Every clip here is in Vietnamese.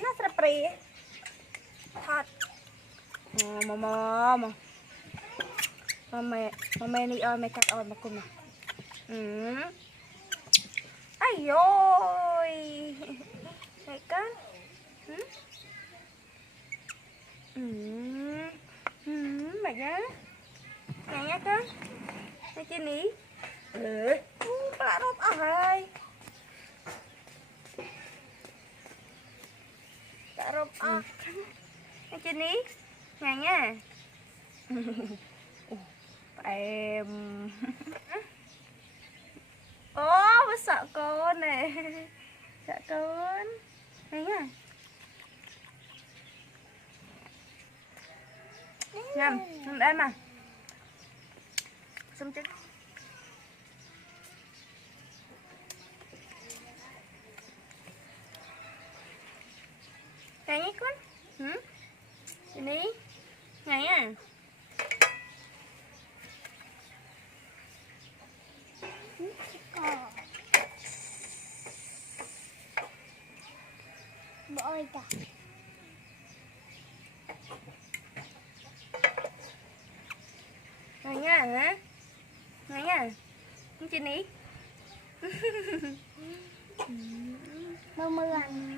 nó sẽ pre hot mà mẹ đi ơi mẹ cắt ơi mà cùng nè ai dồi này con mày nhá con mày chơi ní bà đốt ở đây bà đốt ở mày chơi ní nha em ô sợ con nè sợ con này nha nhầm đây mà xong chứ cái con cái ní này à bơi cả này nha hả này nha không chị ní mưa mưa ăn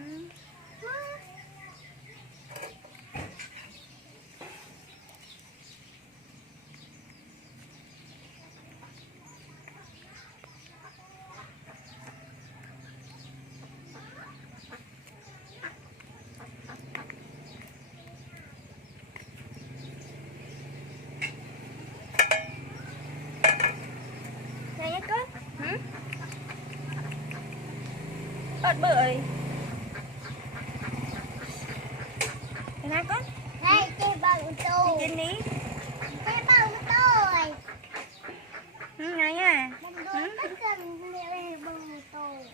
này nhá con ớt bưởi cái này con đây chơi bằng tù chị ní chơi bằng tôi này nha bằng tôi tất cả đều bằng tôi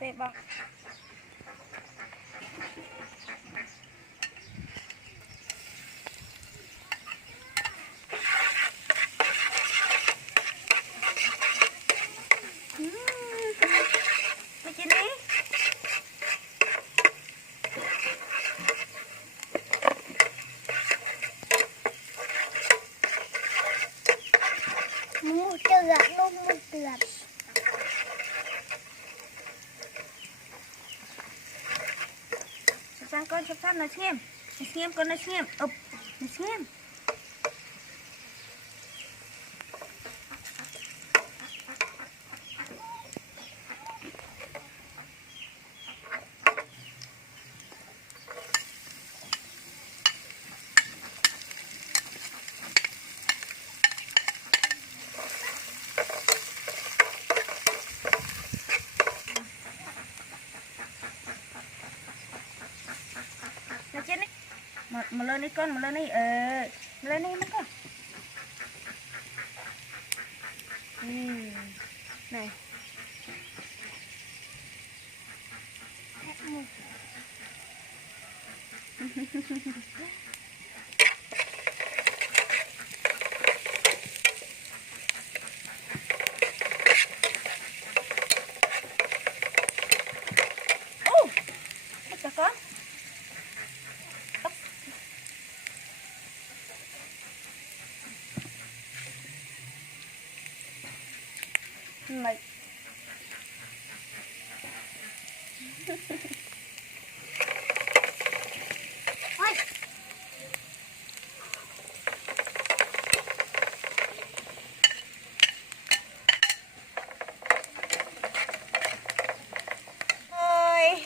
đẹp không mày chị ní một tựa luôn một tựa sang con chụp phát nói xem con nói xem nói xem nói trên đi mà lên đi con mà lên đi mà lên đi mất con này cho con mày ôi ơi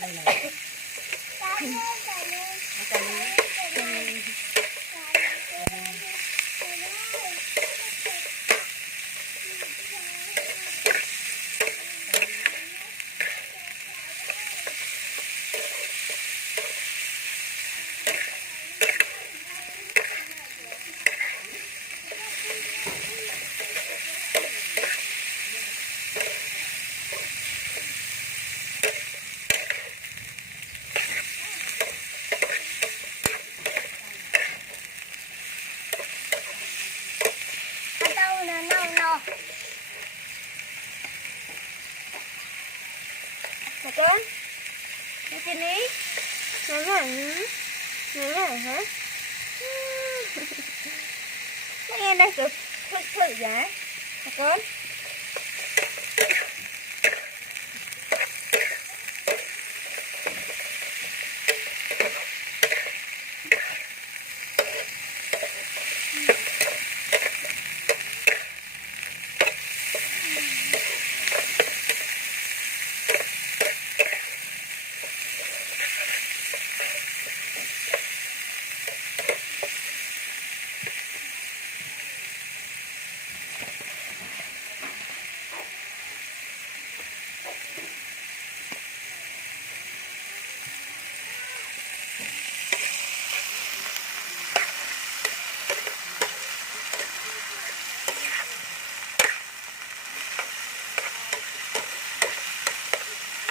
đây này. Cái này, cái này, Cái này. cái này, cái này. Ăn đâu nè, nào. Mẹ con, mẹ trên đi. Mẹ hả? Mấy em đây cứ thử vậy. Mẹ con.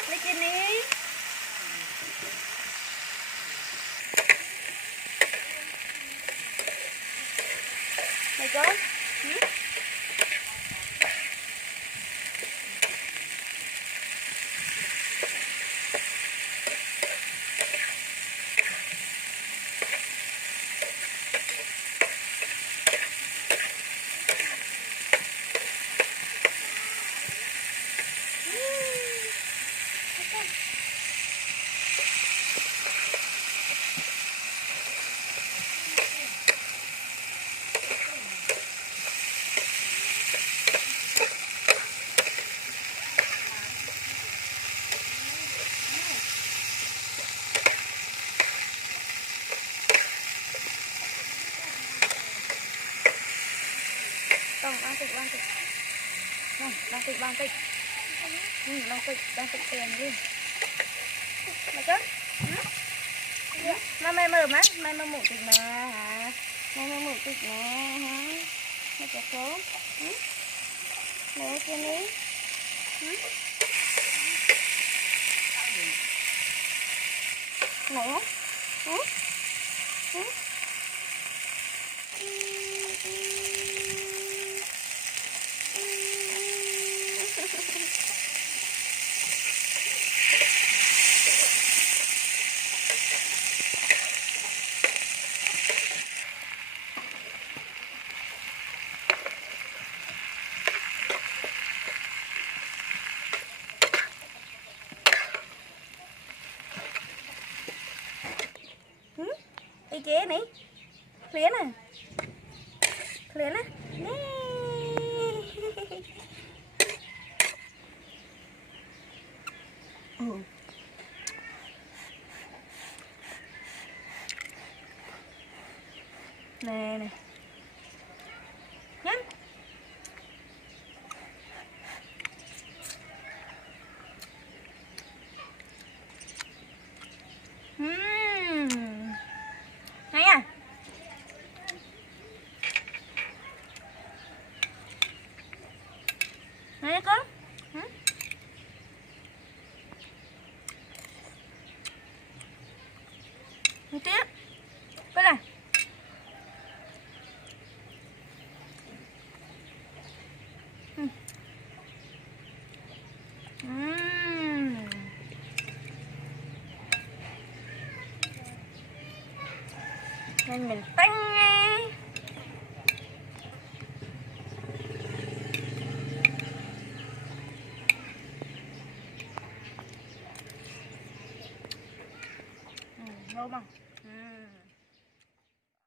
Lấy trên đi. Mẹ con. Không, đang tịch. Không, đang tịch. Đang tịch tiền đi. Mày chứ? Mày mơ má, mày mơ mụ tịch mà hả? Mày mơ mụ tịch nè hả? Mày chả số. Mày trên đi. Này á? Đi chế này. Khliến à? Khliến á? Nè. Nè nè. Nhá. Hay à? Hay con? Một tiếp. Cái này. Nên mình tanh nghe. Ngon không?